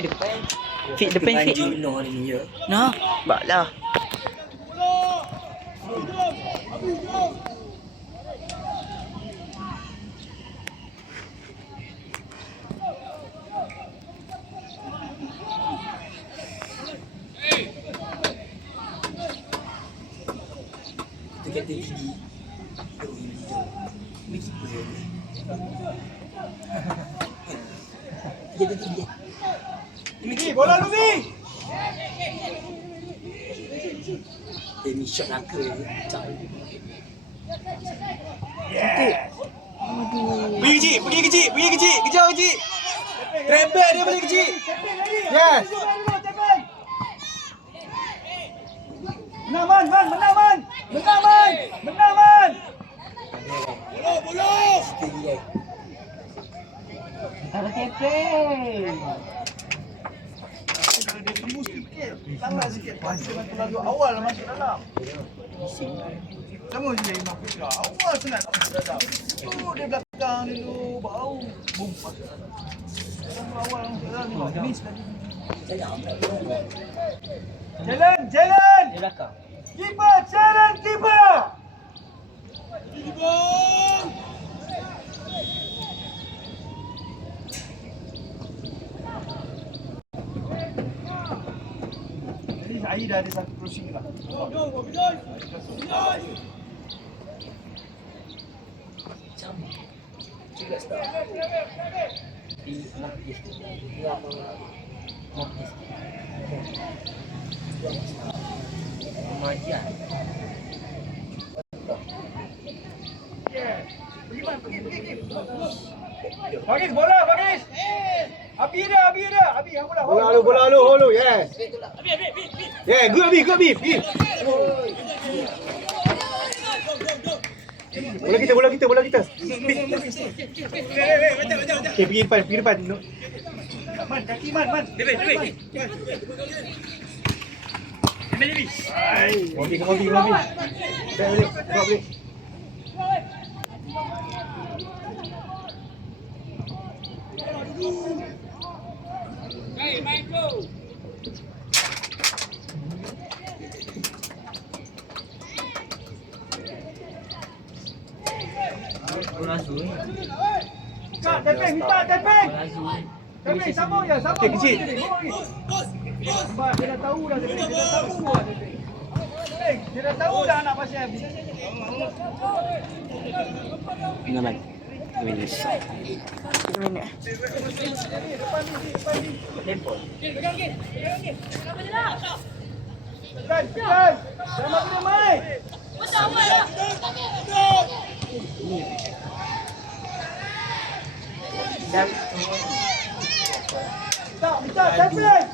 depan. Fit depan fit. Nah, baklah. Dekat tinggi. Lubi, bola Lubi. Ini shot nak ke? Pergi kecil, kejar kecil. Rebek dia boleh kecil. Yes. Menang man. Bola. Ada kepeng. Lambat sikit. Pasal bantu lagu awal masuk dalam. Sama je Imam Putra. Awal senang nak masuk dalam. Tu dia belakang dulu bau. Bum masuk dalam. Sama awal masuk dalam ni. Miss lagi. Jalan. Di belakang. Keeper, jalan keeper. Jadi saya dah ada satu crossing lah. Juga start. Di Nafis. Kemajuan. Bagis bola, Bagis. Abi dia. Abi yang bola holo. Yes. Yeah, good Abi. Bola kita. Okay, pergi depan. Man, kaki man. Lebih. Mobi. Balik. Bola Zul. Tepeng. Tepeng, sambung je. Kecil. Sebab dia dah tahu dah Tepeng. Dia dah tahu dah anak pasal habis. Minat. Minat. Tempol. Pelan. Jangan dia main. Minta, Tepeng.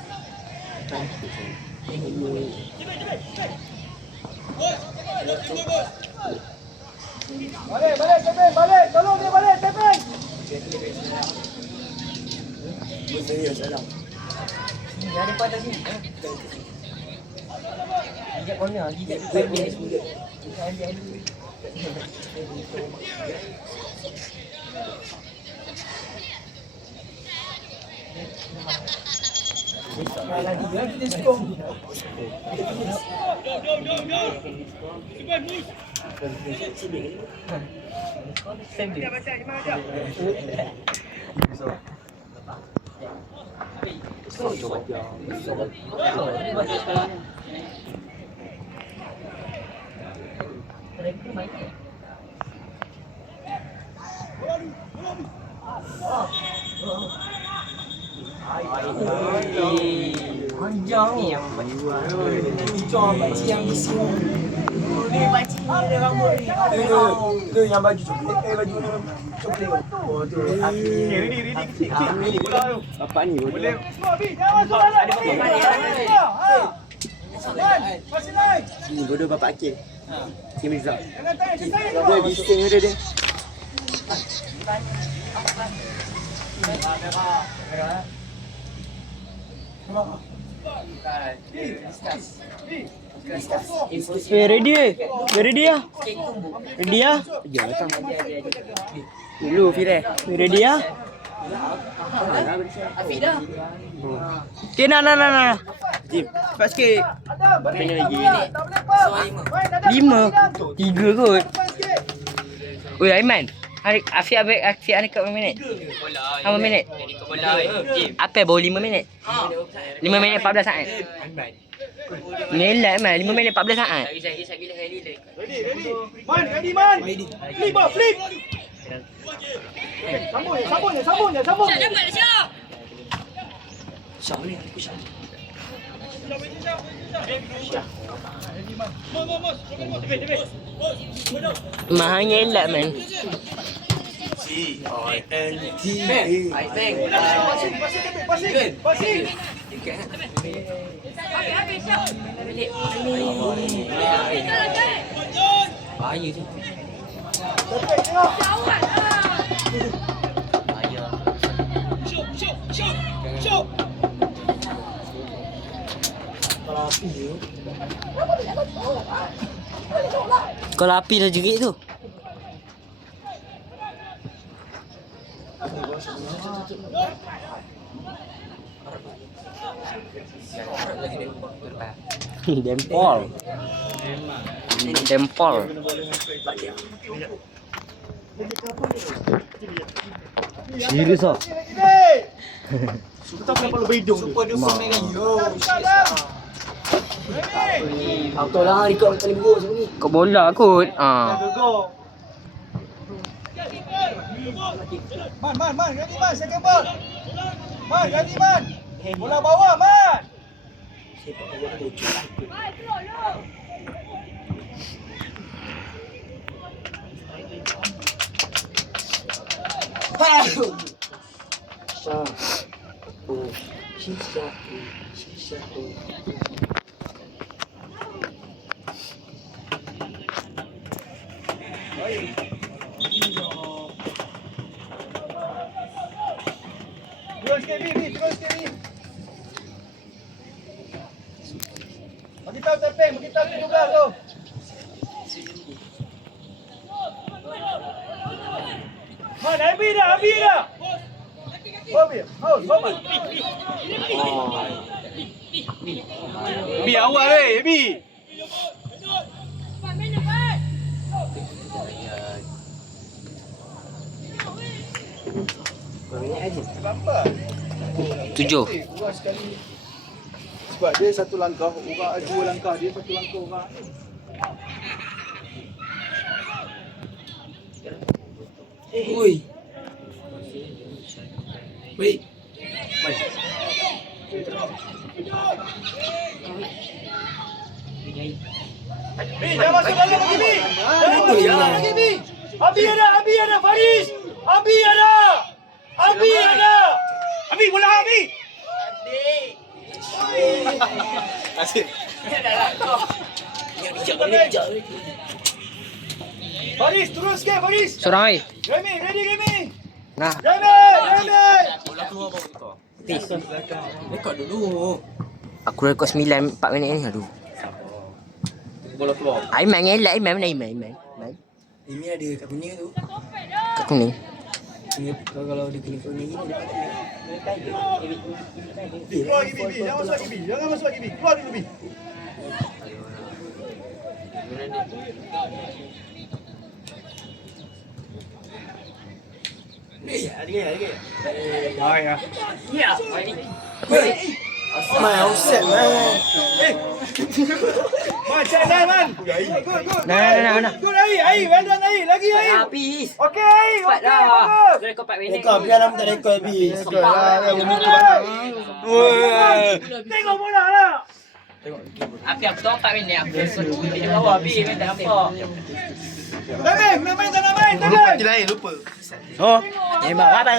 Balik, Tepeng, balik. Tolong dia balik, Tepeng. Dia ada pada sini. Gijak corner, gijak depan dia. Panjang ni yang buat. Cuma pakcik yang bisi. Ni pakcik ni dia rambut ni. Itu yang baju coklat. Baju coklat. Oh tu. Ready kecil. Bola tu. Bapak ni Boleh. Abi, jangan masuk dalam. Masih naik. Ni bodoh bapak Akil. Kim Rizal. Jangan tarik. Dia bising dia. Ready ya? Ready ya? Ya datang. Dulu Fire. Ready ya? Afiq dah. Okay, nah. Jim, cepat sikit. Kena lagi. Lima. Tiga kot. Oi, Aiman. Afiq nak kat berapa minit? Berapa minit? Apa baru 5 minit? 5 minit 14 saat. Melat man, 5 minit 14 saat. Ready. Man, ready. Flip. Sambung je. Siapa ni? Aku siapa? Mahal ngelak man. Passing. Bahaya tu. Shoot. Kalau api dah jerit tu. Dempol. Serius ah. Kita kenapa lu hidung? Super duper mega yo. Auto lah ikut kali gol sini. Kau bola kot. Man, ganti man, second ball. Man, ganti man. Bola bawah, man. Terus Kevin. Bagi tahu Tepeng, bagi tahu 17 tu. Man, Abi dah. Hold. Bi awal Bi. Lambat. 7. Kurang sekali. Sebab dia satu langkah, orang dua langkah, dia satu langkah orang. Oi. Wait. Bi, dah masuk dalam lagi Bi. Dah masuk dalam lagi Bi. Abi ada Faris. Abi ada. Abi bola Abi. Asyik. Faris, turun sikit Faris. Seorang ai. Remy. Nah. Remy. Bola keluar apa kau? Rekod dulu. Aku rekod 4 minit ni. Aduh. Bola keluar. Aiman ngelak. Aiman. Ini ada kat punya tu. Kat kuning. Ini kalau dia kena kuning ni dia pakai. Keluar lagi Bi. Jangan masuk lagi Bi. Keluar dulu Bi. Lagi. Hai ya. Man, offset man. Man, cek dah man. Good. Nah. Good ai. Well done ai. Lagi ai. Habis. Okey ai. Okey bagus. Rekod 4 minit. Rekod biar nama tak rekod Bi. Rekod lah. Tengok bola lah. Aku tahu 4 minit. Aku dia bawa habis tak nampak. Nak main. Lupa je lain, lupa. Oh, memang apa?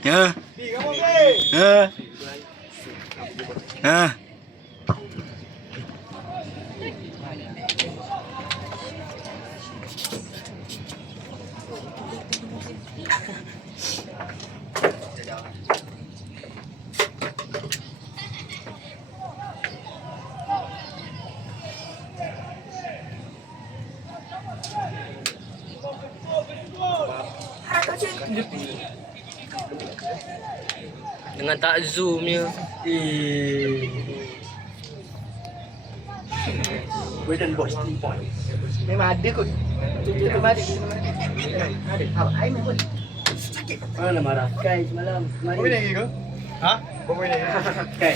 Ya. Bi, kamu play. Ah. Dengan tak zoomnya. Golden boy 3 point. Memang ada kot. Tu memang ada. Ada. Aiman pun. Mana nak marah? Kai semalam. Berapa minit lagi ke? Ha? Berapa minit?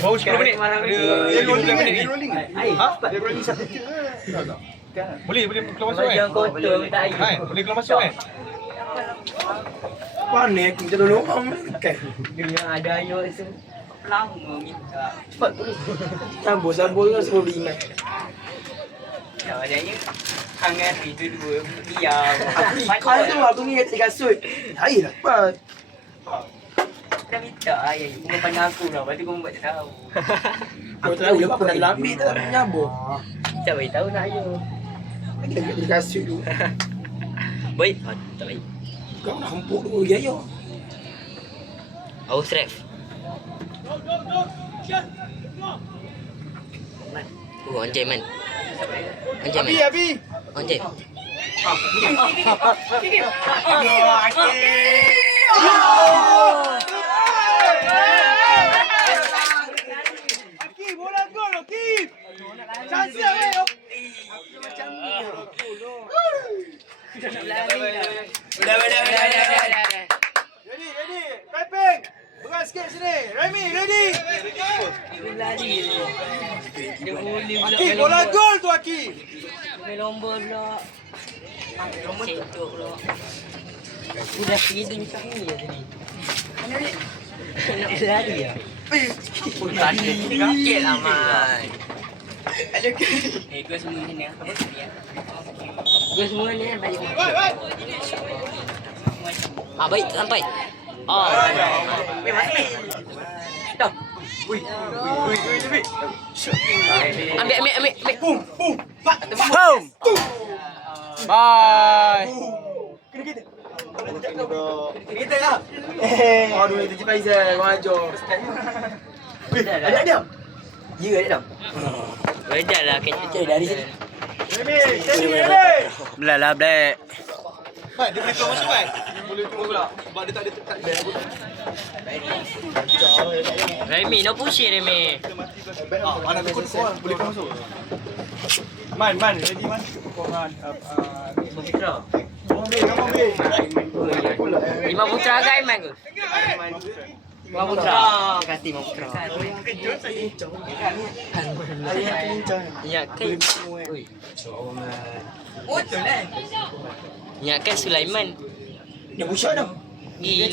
Baru 10 minit. Dia rolling kan? Dia rolling. Ha? Dia rolling satu. Boleh keluar masuk kan? Hai, boleh keluar masuk kan? Mana aku minta tolong orang kai. Dia ada ayo rasa. Lama minta. Cepat tu. Sambung kan semua beriman. Ya, adanya hangat itu dua diam. Aku tu aku ni kat kasut. Hai lah. Cepat. Dah minta ayah. Kau pandang aku lah. Lepas tu kau buat tak tahu. Kau tahu lepas aku nak ambil tak menyabur. Tak baik tahu nak ayo. Lagi kat kasut tu. Baik? Tak baik. Kau nak hempuk dulu lagi ayo. Aus ref. Oh, anjay man. Anjay man. Abi. Anjay. Aki, bola gol Aki. Chance weh. Ready. Pepeng. Berat sikit sini. Remy, ready. Aki, bola gol tu Aki. Main lomba pula. Sentuk pula. Udah feeding macam ni je tadi. Nak berlari ya? Tadi sikit lah Man. Gua semua ni apa ni? Gua semua ni balik. Ah baik sampai. Oh. Dah. Ambil. Boom. Boom! Bye! Kita lah. Aduh, itu Cik Faizal. Kau ajar. Ada. Ya, ada. Bedah lah kecil Dari sini. Ready. Belah lah, Black. Mat, dia boleh keluar masuk kan? Boleh keluar pula. Sebab dia tak ada tekat dia. Remy, no push Remy. Mana aku keluar, boleh keluar masuk. Man, ready man. Korang Putra. Come on, babe. Lima Putra kan Man ke? Lima Putra. Kasih Lima Putra. Ingatkan. Ingatkan Sulaiman. Dia pusat dah. Dia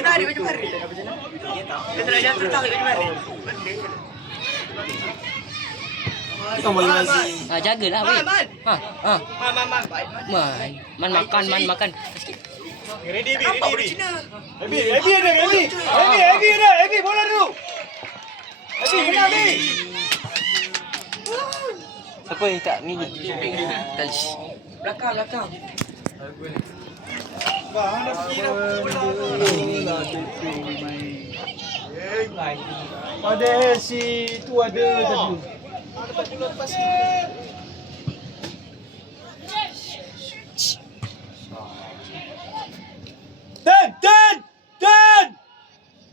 tarik baju baru. Dia terjatuh tarik baju baru. Kau boleh nasi. Jagalah weh. Man. Man makan. Ready, bola dulu. Ready. Siapa yang tak ni? Talis. Belakang. Mana pergi dah bola. Pada si tu ada tadi. Dan.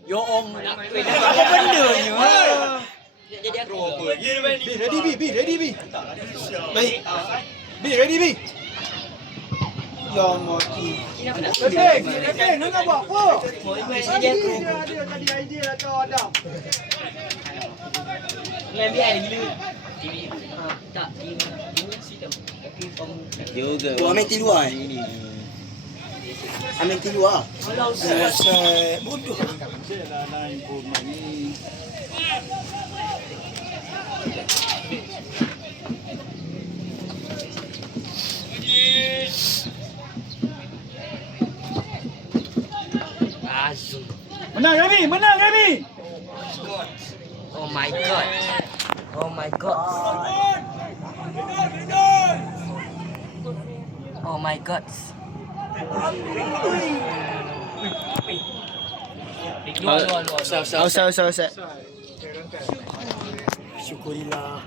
Ya Om. Apa bendanya? Jadi aku apa? Ready, B. Baik. B, ready, B. Ya Allah. Pepeng, nak buat apa? Jadi aku. Dia tadi idea lah kau Adam. Lebih ada gila. Tak, ini sidang. Tapi kamu juga. Gua ambil tidur ah. Ambil tidur ah. Saya bodoh. Azul. Menang Remy. Oh my god. Oh my god. Usah. Syukurillah.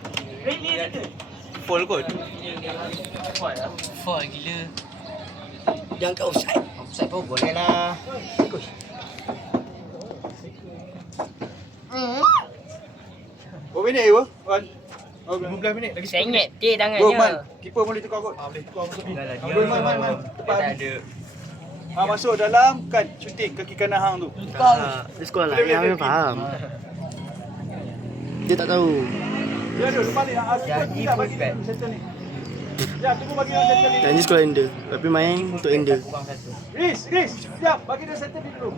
Full kot. Fall gila. Jangan kat offside. Offside pun boleh lah. minit je. Wan. 15 minit lagi. Saya ingat dia Go, Man. tangannya. Keeper boleh tukar kot. Boleh tukar masuk ni. Man. Tepat. Masuk dalam kan shooting kaki kanan hang tu. Dia sekolah lah, yang faham. Dia tak tahu. Ya, duduk depan ni. Jadi bagi settle ni. Ya, tunggu bagi orang settle ni. Yang ni sekolah Ender. Tapi main untuk Ender. Riz, sekejap. Bagi dia settle ni dulu.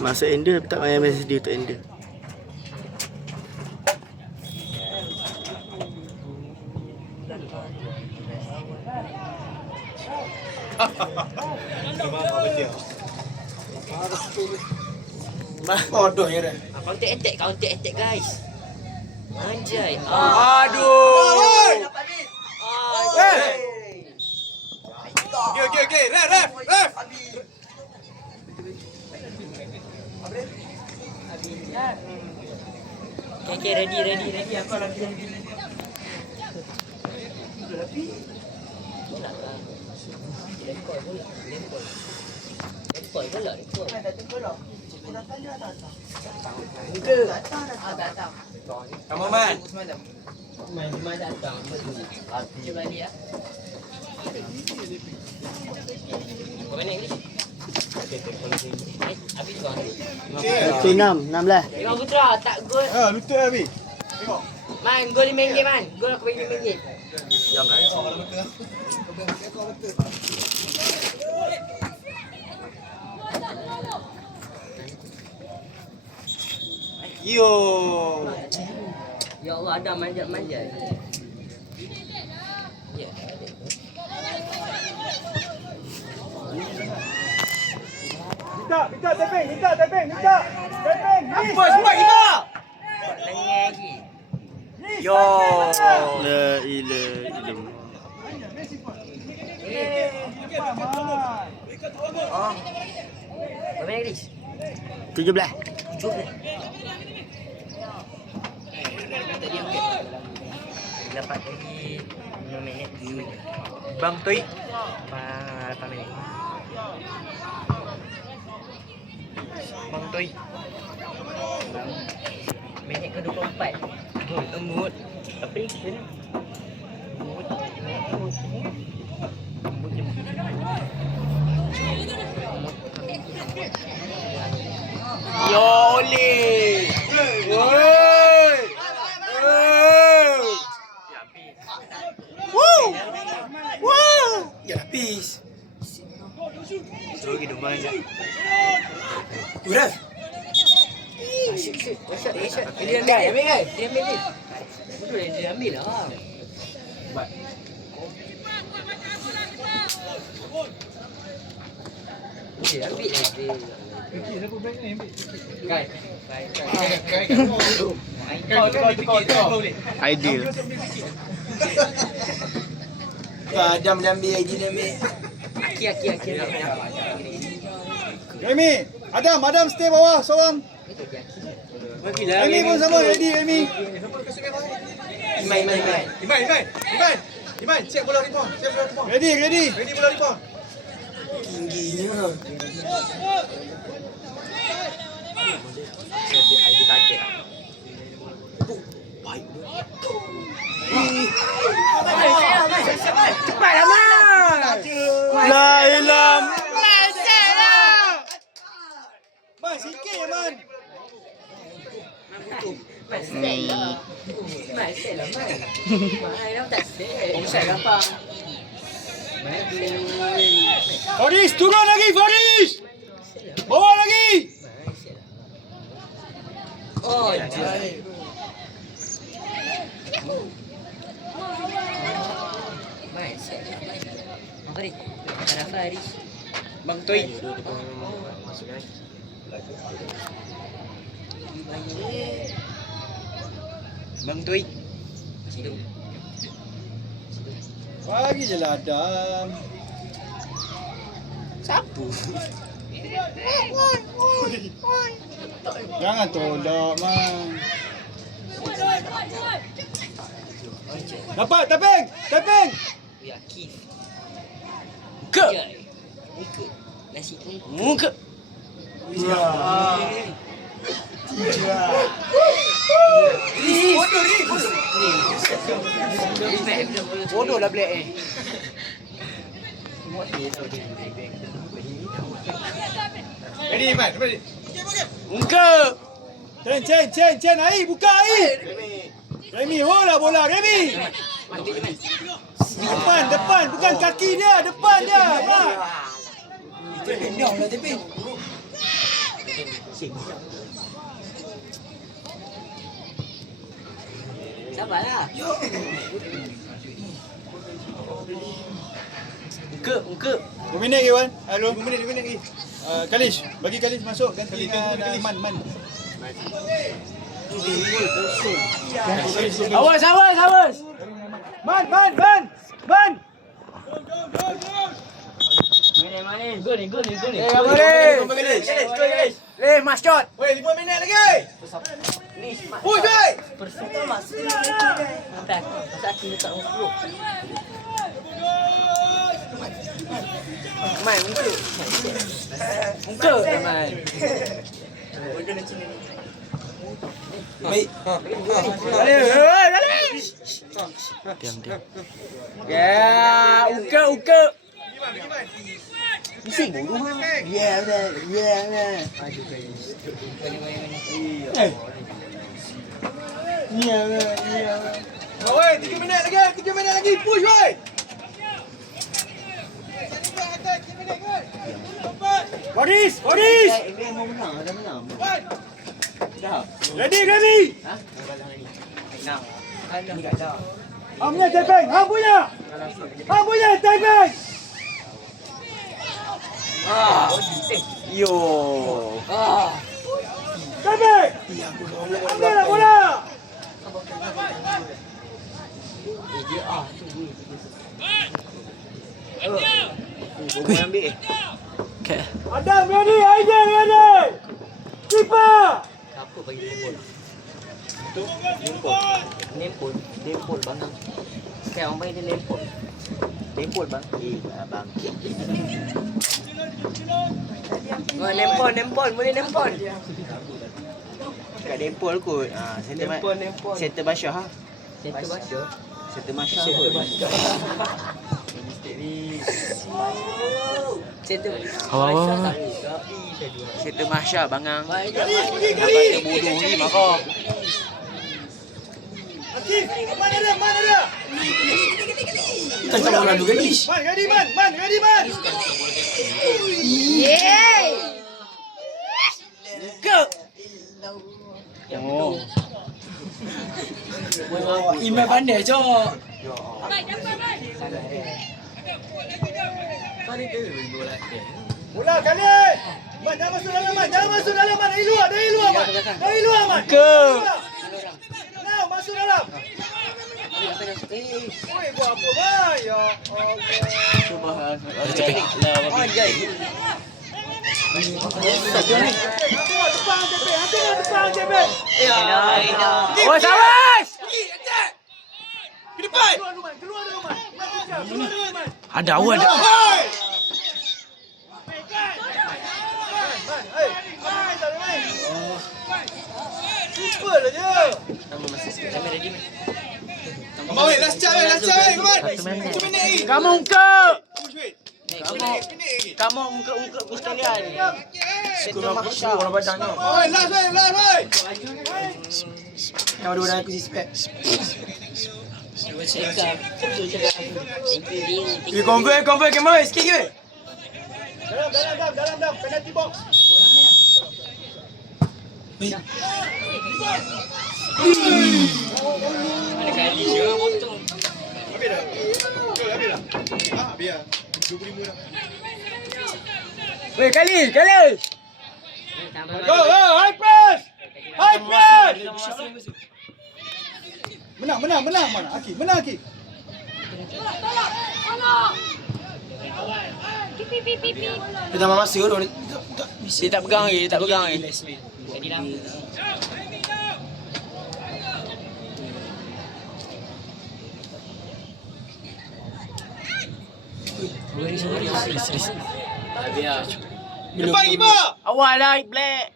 Masuk Ender tapi tak main MSD untuk Ender. Bodoh ya dah. Counter attack guys. Anjay. Aduh. Okey. Ref. Okay, ready. Aku lagi ready. Rekod. Kamu Man. Main datang. Cuba balik ya. Kau mana ni? Habis kau. 16 Tengok Putra, tak gol. Lutut habis. Man, gol RM5 man. Gol aku bagi RM5. Yo. Ya Allah, ada manja. Ya. Minta taping. Apa semua kita? Lengah lagi. Yo. La ilaha illallah. Kau mana Chris? 17. Dapat lagi 5 minit. Bang Tui. 8 minit. Bang Tui. Minit ke 24. Gol embut. Apa ni? Sini. Yo Oli. Ya habis. Sorry demam je. Udah. Shot. Dia ambil kan? Betul dia ambil lah. Dia ambil lah dia. Siapa bank ni ambil? Kan? Kau. Ideal. Adam dia ambil lagi dia ambil. Aki. Remy, Adam stay bawah seorang. Remy pun sama, ready Remy. Iman, siap bola ripah. Ready. Ready bola ripah. Tingginya. Cepatlah Man. La ilaha. Man, sikit je Man. Masih lah. Man tak set. Offside apa? Faris, turun lagi Faris. Bawa lagi. Oh, jai. Masih. Faris. Ada Faris. Bang Tui. Bang Tui. Bagi je lah Adam. Siapa? Jangan tolak Man. Dapat taping. Yakin. Ke. Ikut. Nasi pun. Muka. Ya. Bodoh lah Black eh. Ready, Iman. Ready. Muka. Cen, air, buka air. Remy, bola bola, Remy. Depan, bukan kaki dia, depan dia. Mak. Pendang lah tapi. Sabarlah. Muka. 2 minit lagi, Wan. 2 minit lagi. Kalish, bagi Kalish masuk ganti dengan Man. Awas. Man. Main. Gol ni. Leh, mas shot. Weh, 5 minit lagi. Push, weh. Pertama sini. Pasal dekat 10. Main muka. Main. Baik. Diam. Ya, uka. Bising bodoh ha. Ya. Weh, 3 minit lagi. Push, weh. Boris. Ready, Remy. Hang punya tapping. Hang punya tapping. Yo. Tapping. Ambil lah bola. Okay. Adam ready, Aiden ready. Keeper. Apa bagi Nempol bang. Kayak orang panggil dia nempol bang. Abang. Nempol, boleh nempol. Kat Dempol kot. Center Basha ha. Center Basha. Center Masha kot. Center. Awak. Center Masha bangang. Pergi. Bodoh ni marah. Akif, mana dia? Kita tak bola dulu guys. Man, ready, man. Oh. Iman pandai cok. Bola kali. Man, jangan masuk dalam, man. Dari luar, man. Ke. Now, masuk dalam. Oi, buat apa, man? Ya Allah. Depan, Jebel. Oh, sawas. Ke depan. Keluar dulu, man. Ada awan. Super lah dia. Come on, last chance, come on. 1 minit lagi. Kamu muka. Push, wait. Kamu muka ku sekalian. Center Masha. Oh, last, wait. Yang ada aku si spek. Convert kamera sikit ke? Dalam, penalty box. Ada kali je potong. Habis dah. Biar. 25 dah. Weh, kali. Go, high press. Menang, man. Aki, menang, Aki. Dia dah masa dulu ni. Dia tak pegang lagi. Jadi lama. Depan, Iba. Awal lah, Black.